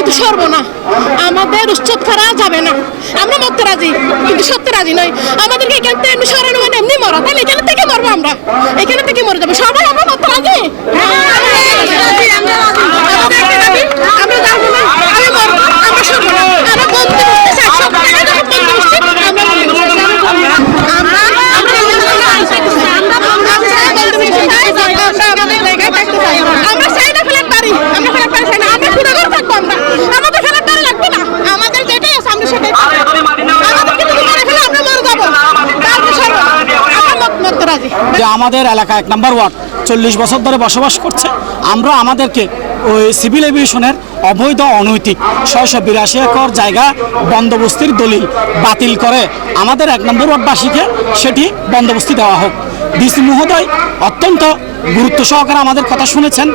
কিন্তু সরবো না। আমাদের উচ্চত করা যাবে না। আমরা মরতে রাজি কিন্তু সত্যি রাজি নয় আমাদেরকে এখান থেকে এমনি সরানো মানে এমনি মরা। তাহলে এখানে থেকে মরবো আমরা। এখানে থেকে মরে যাব। সবাই আমরা মরতে রাজি আমাদের একটা দাবি, আমরা যাব না আমি মরবো আমরা সরবো না আমরা বন্দোবস্ত চাই সব জায়গায় যখন বন্দোবস্ত আমরা বন্দোবস্ত চাই। আমরা আমরা আমরা বন্দোবস্ত চাই আমরা আমাদের জায়গায় থাকতে চাই আমরা চাই না ফ্ল্যাট বাড়ি আমরা ফ্ল্যাট বাড়ি চাই না আমরা খুঁড়ে ঘর থাকব আমরা আমাদের ফ্ল্যাট বাড়ি লাগবে না আমাদের যেটাই আছে আমরা সেটাই পাবো। আমাদেরকে যদি মারা ফেলে আমরা মরে যাব তারপর সরবো না। আমরা মত- মরতে রাজি যে আমাদের এলাকা এক নম্বর ওয়ার্ড, চল্লিশ বছর ধরে বসবাস করছে। আমরা আমাদেরকে ওই সিভিল এভিয়েশনের অবৈধ, অনৈতিক, ছয়শো বিরাশি একর জায়গা বন্দোবস্তির দলিল বাতিল করে আমাদের এক নম্বর ওয়ার্ডবাসীকে সেটি বন্দোবস্তি দেওয়া হোক। ডিসি মহোদয়, অত্যন্ত গুরুত্ব সহকারে আমাদের কথা শুনেছেন,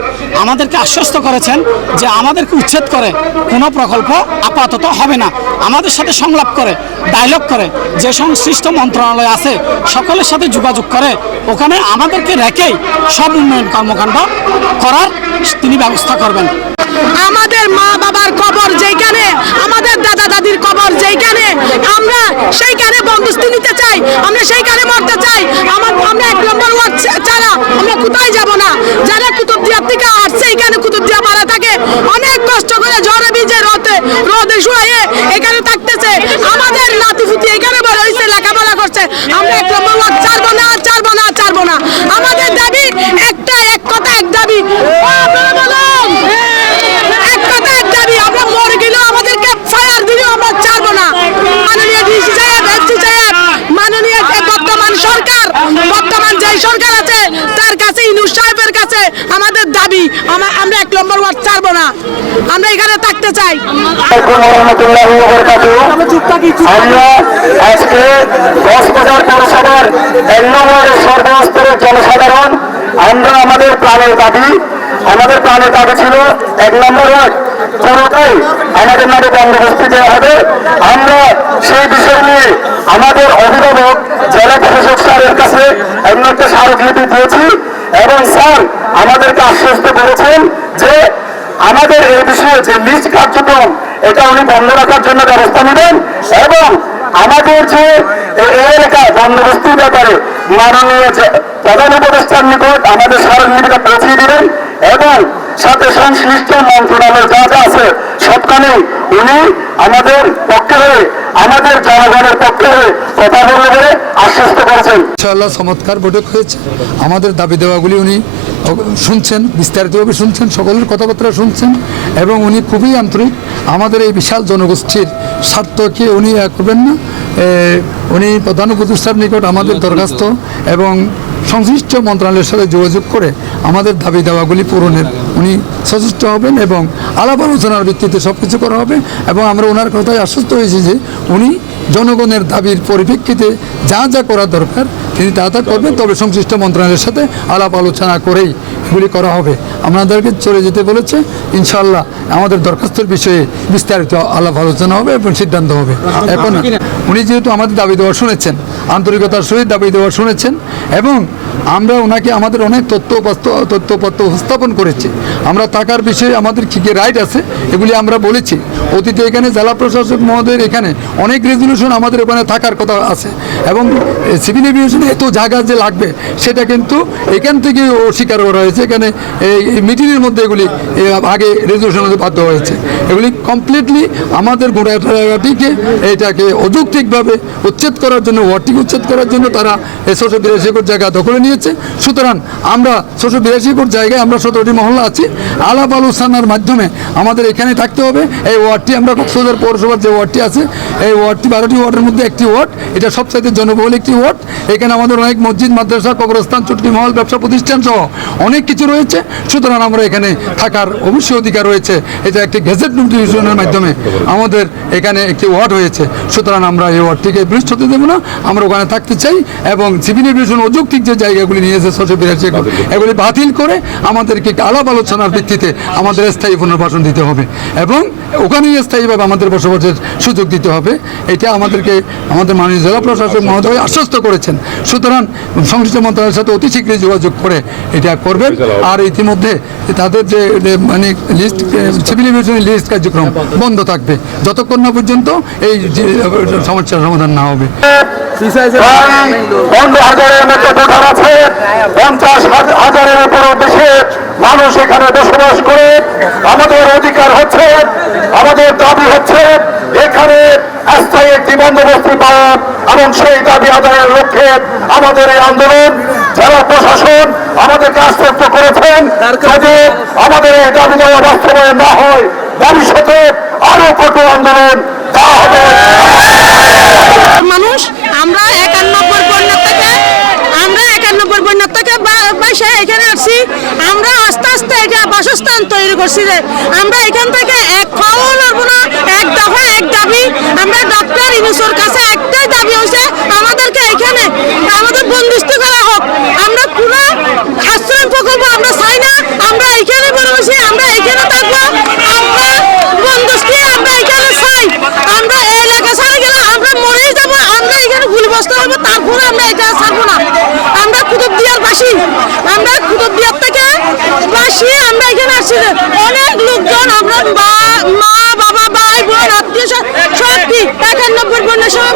আমাদেরকে আশ্বস্ত করেছেন যে আমাদেরকে উচ্ছেদ করে কোনো প্রকল্প আপাতত হবে না। আমাদের সাথে সংলাপ করে ডায়লগ করে, যে সংশ্লিষ্ট মন্ত্রণালয় আছে সকলের সাথে যোগাযোগ করে, ওখানে আমাদেরকে রেখেই সব উন্নয়ন কর্মকাণ্ড করার তিনি ব্যবস্থা করবেন। আমাদের মা বাবার কবর যেখানে আমাদের দাদা দাদির কবর যেখানে আমরা সেইখানে বন্দোবস্তি নিতে চাই, আমরা সেইখানে মরতে চাই। আমার, আমরা এক নম্বর ওয়ার্ড ছাড়া আমরা কোথায় যাব না? যারা কুতুবদিয়া থেকে আসছে, এখানে কুতুবদিয়া পাড়া থাকে। অনেক কষ্ট করে ঝড়ে ভিজে রোদে রোদে শুয়ে এখানে থাকতেছে। আমাদের নাতিপুতি এখানে বড় হয়েছে লেখাপড়া করছে। আমরা এক নম্বর ওয়ার্ড ছাড়বো না ছাড়বো না ছাড়বো না। আমাদের দাবি, একটা, এক কথা, এক দাবি। সরকার, বর্তমান যে সরকার আছে তার কাছে ইনুস সাহেবের কাছে আমাদের দাবি আমা- আমরা এক নম্বর ওয়ার্ড ছাড়বো না। আমরা এখানে থাকতে চাই। আমরা আজকে কক্সবাজার পৌরসভার এক নম্বরের সর্বস্তরের জনসাধারণ আমরা আমাদের প্রাণের দাবি আমাদের প্রাণের দাবি ছিল এক নম্বর ওয়ার্ড। পুরোটাই আমাদের নামে বন্দোবস্তি দেওয়া হবে। আমরা সেই বিষয় নিয়ে আমাদের অভিভাবক কাছে এমন একটা স্মারকলিপি দিয়েছি এবং স্যার আমাদেরকে আশ্বস্ত করেছেন যে আমাদের এই বিষয়ে যে লিস্ট কার্যক্রম, এটা উনি বন্ধ রাখার জন্য ব্যবস্থা নেবেন এবং আমাদের যে এলাকায় বন্দোবস্তির ব্যাপারে মাননীয় প্রধান উপদেষ্টার নিকট আমাদের স্মারকলিপিটা পৌঁছিয়ে দিবেন এবং সাথে সংশ্লিষ্ট মন্ত্রণালয় যা যা আছে সবখানে উনি আমাদের পক্ষে হয়ে, আমাদের জনগণের পক্ষে হয়ে কথা বলবে বলে আশ্বস্ত করেছেন। ইনশাআল্লাহ চমৎকার বৈঠক হয়েছে। আমাদের দাবি দেওয়াগুলি উনি শুনছেন, বিস্তারিতভাবে শুনছেন, সকলের কথাবার্তা শুনছেন এবং উনি খুবই আন্তরিক। আমাদের এই বিশাল জনগোষ্ঠীর স্বার্থকে উনি করবেন না? উনি প্রধান উপদেষ্টার নিকট আমাদের দরখাস্ত এবং সংশ্লিষ্ট মন্ত্রণালয়ের সাথে যোগাযোগ করে আমাদের দাবি দেওয়াগুলি পূরণের উনি সচেষ্ট হবেন এবং আলাপ আলোচনার ভিত্তিতে সব কিছু করা হবে এবং আমরা ওনার কথায় আশ্বস্ত হয়েছি যে উনি জনগণের দাবির পরিপ্রেক্ষিতে যা যা করা দরকার তিনি তা তা করবেন। তবে সংশ্লিষ্ট মন্ত্রণালয়ের সাথে আলাপ আলোচনা করেই এগুলি করা হবে। আপনাদেরকে চলে যেতে বলেছে। ইনশাল্লাহ আমাদের দরখাস্তের বিষয়ে বিস্তারিত আলাপ আলোচনা হবে এবং সিদ্ধান্ত হবে। এখন উনি যেহেতু আমাদের দাবি দেওয়া শুনেছেন, আন্তরিকতার সহিত দাবি দেওয়া শুনেছেন এবং আমরা ওনাকে আমাদের অনেক তথ্য তথ্যপত্র উপস্থাপন করেছি। আমরা থাকার বিষয়ে আমাদের কী কী রাইট আছে এগুলি আমরা বলেছি। অতীতে এখানে জেলা প্রশাসক মহোদয়ের এখানে অনেক রেজলিউশন আমাদের ওখানে থাকার কথা আছে এবং সিভিল এভিয়েশনে এত জায়গা যে লাগবে, সেটা কিন্তু এখান থেকে অস্বীকার করা হয়েছে। এখানে এই মিটিংয়ের মধ্যে এগুলি আগে রেজলিউশন বাধ্য হয়েছে। এগুলি কমপ্লিটলি আমাদের গোড়াটিকে এটাকে অযৌক্তিকভাবে উচ্ছেদ করার জন্য, ওয়ার্ডটিকে উচ্ছেদ করার জন্য তারা এই ছশো বিরাশি একর জায়গা দখলে নিয়েছে। সুতরাং আমরা ছশো বিরাশি একর জায়গায় আমরা সতেরোটি মহল্লা আছি। আলাপ আলোচনার মাধ্যমে আমাদের এখানে থাকতে হবে। এই ওয়ার্ডটি আমরা কক্সবাজার পৌরসভার যে ওয়ার্ডটি আছে, এই ওয়ার্ডটি বারোটি ওয়ার্ডের মধ্যে একটি ওয়ার্ড, এটা সবচাইতে জনবহুল একটি ওয়ার্ড। এখানে আমাদের অনেক মসজিদ, মাদ্রাসা, কবরস্থান, চুটকি মহল, ব্যবসা প্রতিষ্ঠান সহ অনেক কিছু রয়েছে, সুতরাং আমরা এখানে থাকার অবশ্যই অধিকার রয়েছে। এটা একটি গেজেট নোটিফিকেশনের মাধ্যমে আমাদের এখানে একটি ওয়ার্ড হয়েছে। সুতরাং আমরা এই ওয়ার্ডটিকে বৃষ্টি হতে দেবো না, আমরা ওখানে থাকতে চাই এবং সিভিল এভিয়েশন অযৌক্তিক যে জায়গাগুলি নিয়েছে ছশো বিরাশি একর এগুলি বাতিল করে আমাদেরকে আলাপ আলোচনার ভিত্তিতে আমাদের স্থায়ী পুনর্বাসন দিতে হবে এবং ওখানেই স্থায়ীভাবে আমাদের বসবাসের সুযোগ দিতে হবে। এটা আমাদেরকে, আমাদের মাননীয় জেলা প্রশাসক মহোদয় আশ্বস্ত করেছেন। সুতরাং সংশ্লিষ্ট মন্ত্রণালয়ের সাথে অতি শীঘ্রই যোগাযোগ করে এটা করবেন। আর ইতিমধ্যে তাদের যে মানে লিস্ট সিভিল এভিয়েশনের লিস্ট কার্যক্রম বন্ধ থাকবে। যতক্ষণ না পর্যন্ত এই সমস্যার সমাধান না হবে। পঞ্চাশ হাজারের উপর দেশে মানুষ এখানে বসবাস করে আমাদের অধিকার হচ্ছে আমাদের দাবি হচ্ছে এখানে স্থায়ী একটি বন্দোবস্ত পাওয়া এবং সেই দাবি আদায়ের লক্ষ্যে আমাদের এই আন্দোলন যারা প্রশাসন আমাদেরকে আশ্বস্ত করেছেন যদি আমাদের এই দাবি দেওয়া বাস্তবায়ন না হয় ভবিষ্যতে আরও কঠোর আন্দোলন দেওয়া হবে। মানুষ আমরা বন্যার থেকে আমরা একানব্বই বন্যার থেকে বা- এখানে আসছি। আমরা আস্তে আস্তে এটা বাসস্থান তৈরি করছি যে আমরা এখান থেকে এক খাওয়া লড়বো না এক দফা এক দাবি। আমরা ডক্টর ইনুসর কাছে একটাই দাবি হয়েছে আমাদেরকে এখানে আমাদের বন্দোবস্ত করা হোক আমরা কোনো আশ্রয় প্রকল্প আমরা চাই না আমরা এখানে বড় বসে আমরা এখানে থাকব আমরা বন্দোবস্তি আমরা এখানে চাই আমরা এই এলাকা ছাড়া গেলে আমরা মরেই যাব আমরা এখানে গুলিবস্ত হব তারপরে আমরা এটা ছাড়বো না আমরা কুতুবদিয়ার বাসী আমরা কুতুবদিয়ার থেকে বাসী আমরা এখানে আসছি অনেক লোকজন, আমরা মা বাবা, ভাই, বোন, আত্মীয় সব একানব্বই সময়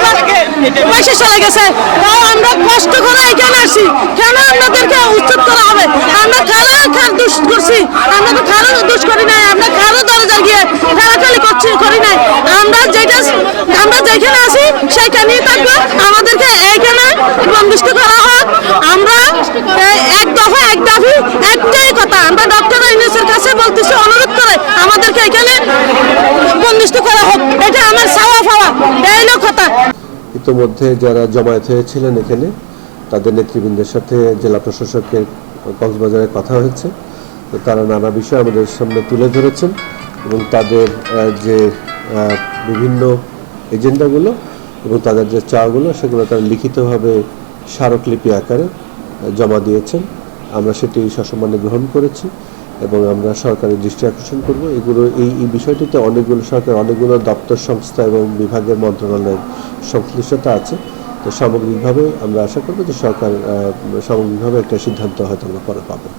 পয়সা চলে গেছে। তাও আমরা কষ্ট করে এখানে আসছি কেন আমাদেরকে উচ্ছেদ করা হবে? আমরা কারও খার দুষ করছি? আমরা তো কারও দোষ করি নাই। আমরা কারও দরজা গিয়ে খেলাখালি করছি করি নাই। আমরা যেটা আমরা যেখানে আছি সেইখানেই থাকব। আমাদেরকে এইখানে বন্দোবস্ত করা হোক আমরা এই এক দফা এক দাবি একটাই কথা আমরা ডক্টর ইউনুসের কাছে বলতেছি অনুরোধ করে আমাদেরকে এখানে বন্দোবস্ত করা হোক এটা আমার চাওয়া পাওয়া এই হলো কথা ইতোমধ্যে যারা জমায়েত হয়েছিলেন এখানে, তাদের নেতৃবৃন্দের সাথে জেলা প্রশাসকের কক্সবাজারে কথা হয়েছে। তারা নানা বিষয় আমাদের সামনে তুলে ধরেছেন এবং তাদের যে বিভিন্ন এজেন্ডাগুলো এবং তাদের যে চাওয়াগুলো, সেগুলো তারা লিখিতভাবে স্মারকলিপি আকারে জমা দিয়েছেন। আমরা সেটি সসম্মানে গ্রহণ করেছি এবং আমরা সরকারের দৃষ্টি আকর্ষণ করব। এগুলো এই বিষয়টিতে অনেকগুলো সরকার, অনেকগুলো দপ্তর, সংস্থা এবং বিভাগের মন্ত্রণালয়ের সংশ্লিষ্টতা আছে, তো সামগ্রিকভাবে আমরা আশা করব যে সরকার সামগ্রিকভাবে একটা সিদ্ধান্ত হয়তো আমরা পরে পাবো।